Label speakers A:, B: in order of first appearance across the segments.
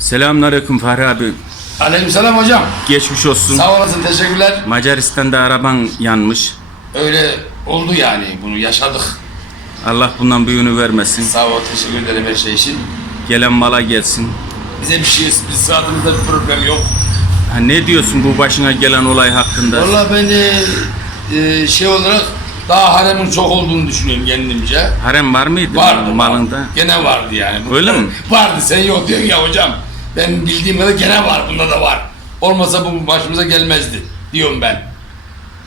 A: Selamünaleyküm Fahri abi.
B: Aleykümselam hocam.
A: Geçmiş olsun.
B: Sağ olasın teşekkürler.
A: Macaristan'da araban yanmış.
B: Öyle oldu yani bunu yaşadık.
A: Allah bundan büyüğünü vermesin.
B: Sağ ol teşekkür ederim her şey için.
A: Gelen mala gelsin.
B: Bize bir şey, biz sıhhatimizde bir problem yok.
A: Ha, ne diyorsun bu başına gelen olay hakkında?
B: Vallahi ben de e, şey olarak daha haremin çok olduğunu düşünüyorum kendimce.
A: Harem var mıydı
B: Vardı.
A: malında?
B: Gene vardı yani.
A: Öyle mi?
B: Vardı sen yok diyorsun ya hocam. Ben bildiğim kadar gene var bunda da var. Olmasa bu başımıza gelmezdi diyorum ben.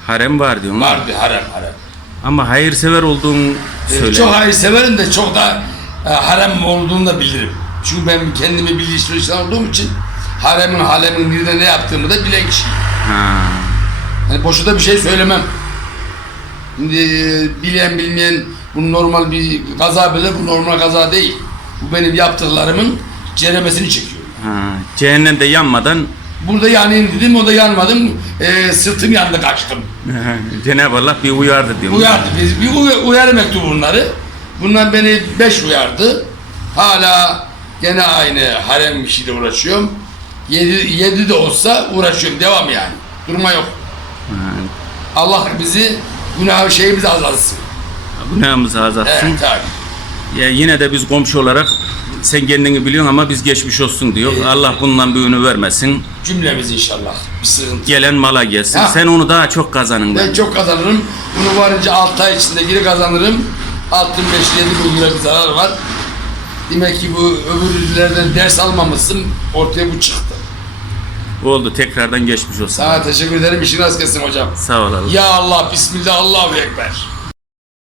A: Harem var diyorsun.
B: Vardı harem harem.
A: Ama hayırsever olduğunu
B: Ee,
A: söyle.
B: Çok hayır severim de çok da e, harem olduğunu da bilirim. Çünkü ben kendimi bilinçli insan olduğum için haremin halemin birine ne yaptığımı da bilen kişiyim.
A: Ha.
B: Yani boşu da bir şey söylemem. Şimdi e, bilen bilmeyen bu normal bir kaza bile bu normal kaza değil. Bu benim yaptıklarımın ceremesini çekiyor.
A: Ha. Cehennemde yanmadan
B: Burada yanayım dedim o da yanmadım. E, sırtım yandı kaçtım.
A: Cenab-ı Allah bir uyardı diyor.
B: Uyardı. Biz bir uy- uyarı mektubu bunları. Bundan beni beş uyardı. Hala gene aynı harem işiyle uğraşıyorum. Yedi, yedi de olsa uğraşıyorum. Devam yani. Durma yok. Allah bizi günah şeyimizi azaltsın.
A: Günahımızı azaltsın.
B: Evet tabii.
A: Ya yine de biz komşu olarak sen kendini biliyorsun ama biz geçmiş olsun diyor.
B: Evet.
A: Allah bundan büyüğünü vermesin.
B: Cümlemiz inşallah. Bir sıkıntı.
A: Gelen mala gelsin.
B: Ha.
A: Sen onu daha çok kazanın.
B: Ben çok kazanırım. Bunu varınca 6 ay içinde geri kazanırım. Altın 5-7 bin lira bir zarar var. Demek ki bu öbürlerden ders almamışsın. Ortaya bu çıktı.
A: Oldu tekrardan geçmiş olsun.
B: Sana teşekkür ederim. İşin rast kesin hocam.
A: Sağ ol Allah.
B: Ya Allah, Bismillah, Allahu Ekber.